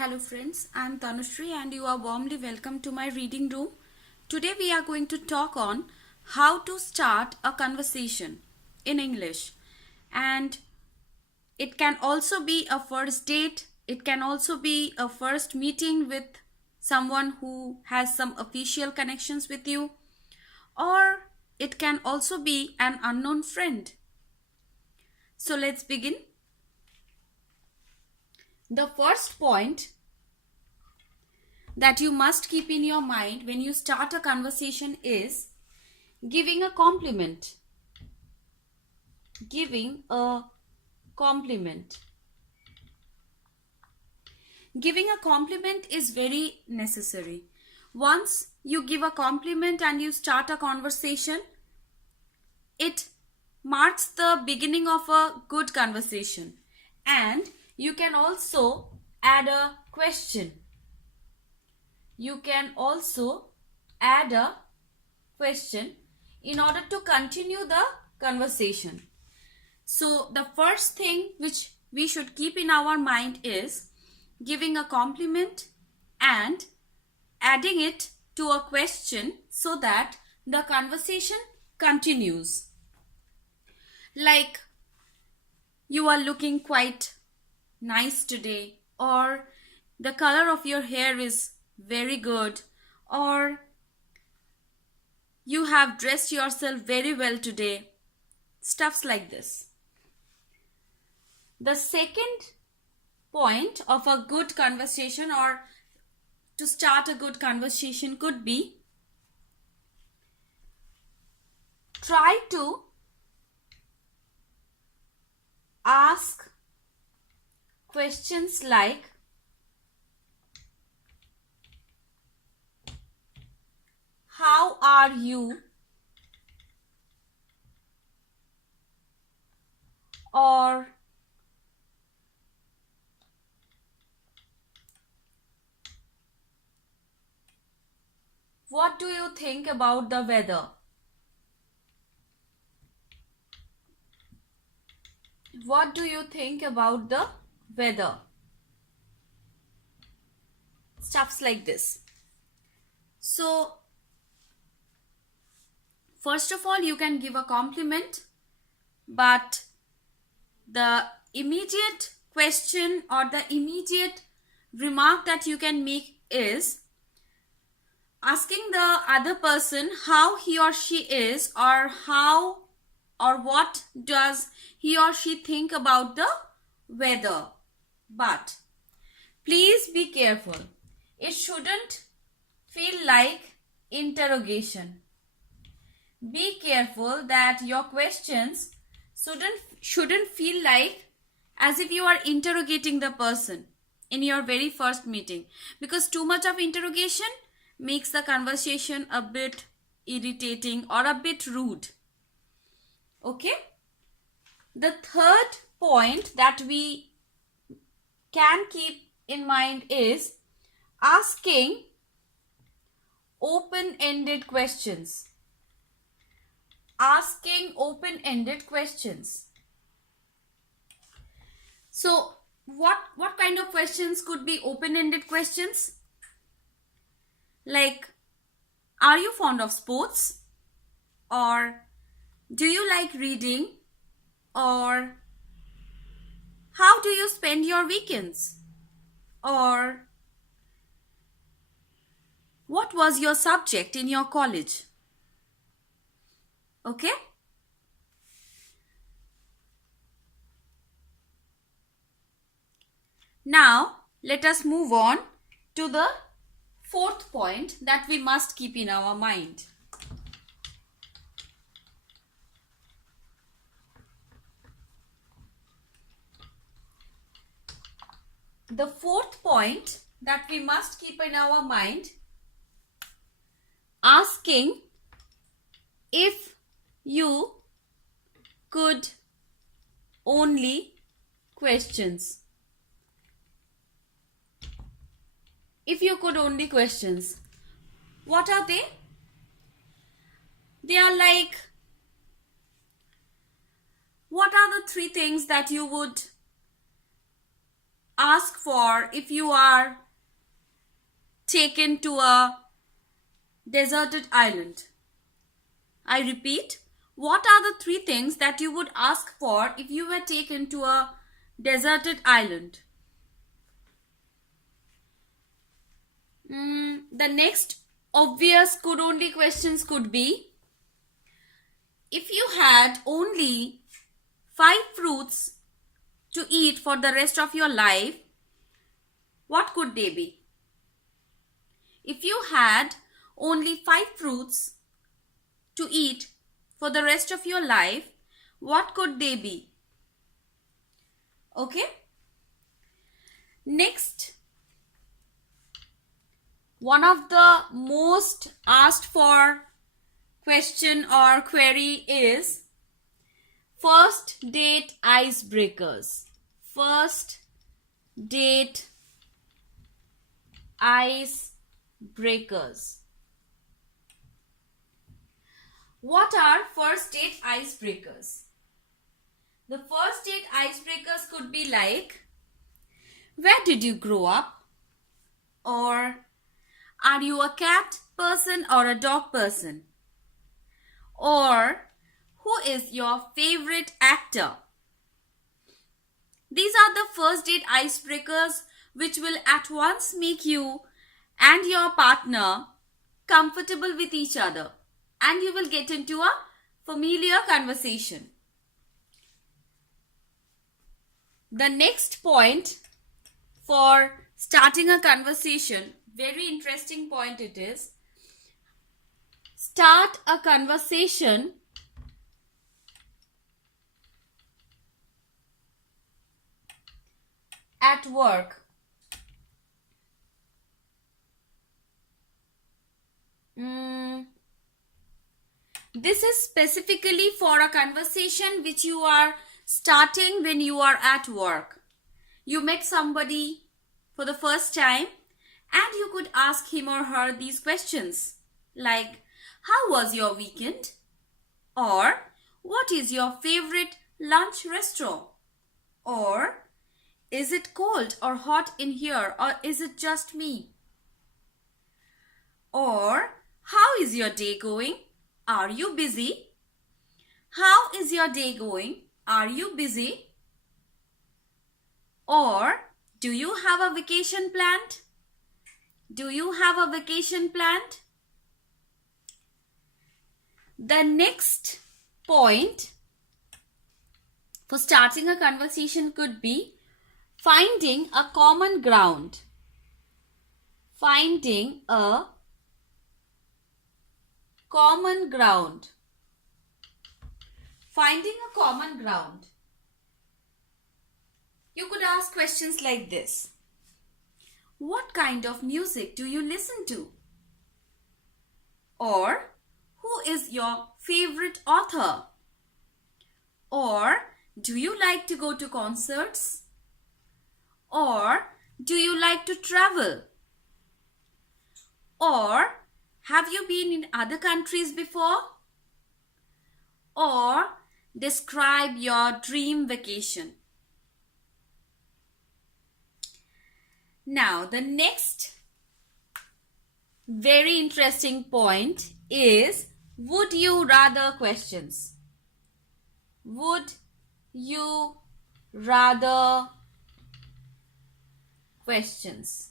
Hello friends, I am Tanusree and you are warmly welcome to my reading room. Today we are going to talk on how to start a conversation in English. And it can also be a first date, it can also be a first meeting with someone who has some official connections with you, or it can also be an unknown friend. So let's begin. The first point that you must keep in your mind when you start a conversation is giving a compliment. Giving a compliment. Giving a compliment is very necessary. Once you give a compliment and you start a conversation, it marks the beginning of a good conversation. And you can also add a question. You can also add a question in order to continue the conversation. So the first thing which we should keep in our mind is giving a compliment and adding it to a question so that the conversation continues. Like, you are looking quite nice today, or the color of your hair is very good, or you have dressed yourself very well today. Stuffs like this. The second point of a good conversation or to start a good conversation could be try to ask questions like how are you, or what do you think about the weather? What do you think about the weather? Stuffs like this. So, first of all, you can give a compliment, but the immediate question or the immediate remark that you can make is asking the other person how he or she is, or how or what does he or she think about the weather. But please be careful. It shouldn't feel like interrogation. Be careful that your questions shouldn't feel like as if you are interrogating the person in your very first meeting, because too much of interrogation makes the conversation a bit irritating or a bit rude. Okay? The third point that we can keep in mind is asking open-ended questions. Asking open-ended questions. So, what kind of questions could be open-ended questions? Like, are you fond of sports? Or do you like reading? Or how do you spend your weekends? Or what was your subject in your college? Okay? Now, let us move on to the fourth point that we must keep in our mind. The fourth point that we must keep in our mind, asking if you could only questions. If you could only questions. What are they? They are like, what are the three things that you would ask for if you are taken to a deserted island? I repeat, what are the 3 things that you would ask for if you were taken to a deserted island? The next obvious could only questions could be, if you had only 5 fruits to eat for the rest of your life, what could they be? If you had only 5 fruits to eat for the rest of your life, what could they be? Okay. Next, one of the most asked for question or query is first date icebreakers. First date icebreakers. What are first date icebreakers? The first date icebreakers could be like, where did you grow up? Or, are you a cat person or a dog person? Or, who is your favorite actor? These are the first date icebreakers which will at once make you and your partner comfortable with each other, and you will get into a familiar conversation. The next point for starting a conversation, very interesting point it is, start a conversation at work. This is specifically for a conversation which you are starting when you are at work. You met somebody for the first time and you could ask him or her these questions like, how was your weekend? Or, what is your favorite lunch restaurant? Or, is it cold or hot in here, or is it just me? Or, how is your day going? Are you busy? How is your day going? Are you busy? Or, do you have a vacation planned? Do you have a vacation planned? The next point for starting a conversation could be finding a common ground. Finding a common ground. Finding a common ground. You could ask questions like this. What kind of music do you listen to? Or, who is your favorite author? Or, do you like to go to concerts? Or, do you like to travel? Or, have you been in other countries before? Or, describe your dream vacation. Now, the next very interesting point is would you rather questions. Would you rather questions.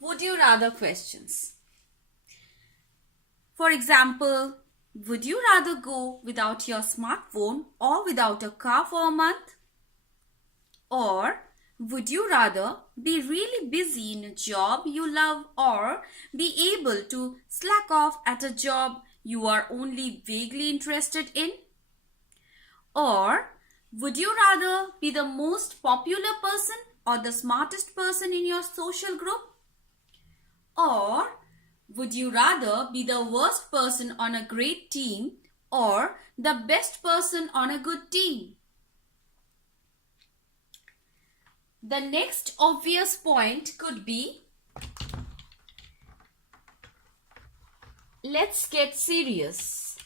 Would you rather questions. For example, would you rather go without your smartphone or without a car for a month? Or would you rather be really busy in a job you love or be able to slack off at a job you are only vaguely interested in? Or would you rather be the most popular person or the smartest person in your social group? Or would you rather be the worst person on a great team or the best person on a good team? The next obvious point could be, let's get serious.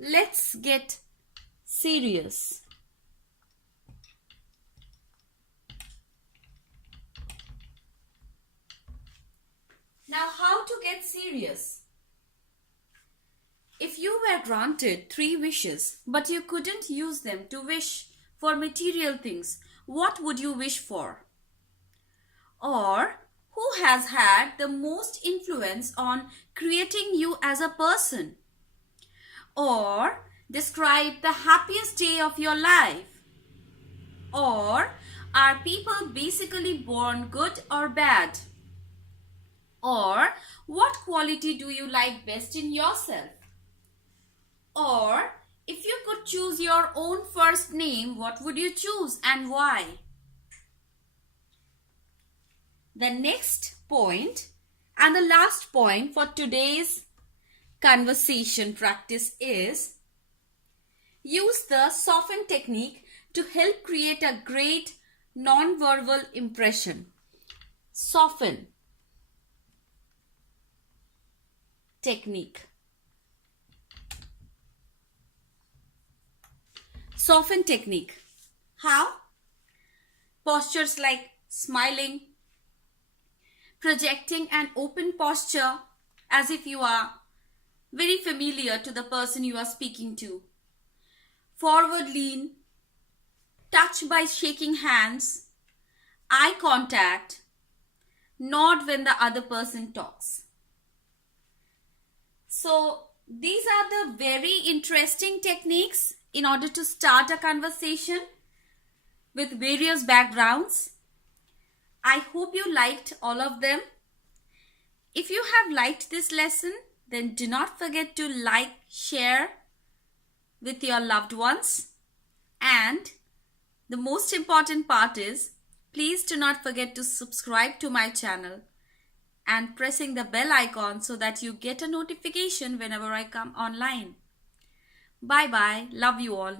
Let's get serious. Now, how to get serious? If you were granted 3 wishes, but you couldn't use them to wish for material things, what would you wish for? Or who has had the most influence on creating you as a person? Or describe the happiest day of your life? Or are people basically born good or bad? Or what quality do you like best in yourself? Or if you could choose your own first name, what would you choose and why? The next point and the last point for today's conversation practice is use the soften technique to help create a great non-verbal impression. Soften technique. Soften technique. How? Postures like smiling, projecting an open posture as if you are very familiar to the person you are speaking to. Forward lean, touch by shaking hands, eye contact, nod when the other person talks. So these are the very interesting techniques in order to start a conversation with various backgrounds. I hope you liked all of them. If you have liked this lesson, then do not forget to like, share with your loved ones. And the most important part is, please do not forget to subscribe to my channel and pressing the bell icon so that you get a notification whenever I come online. Bye bye. Love you all.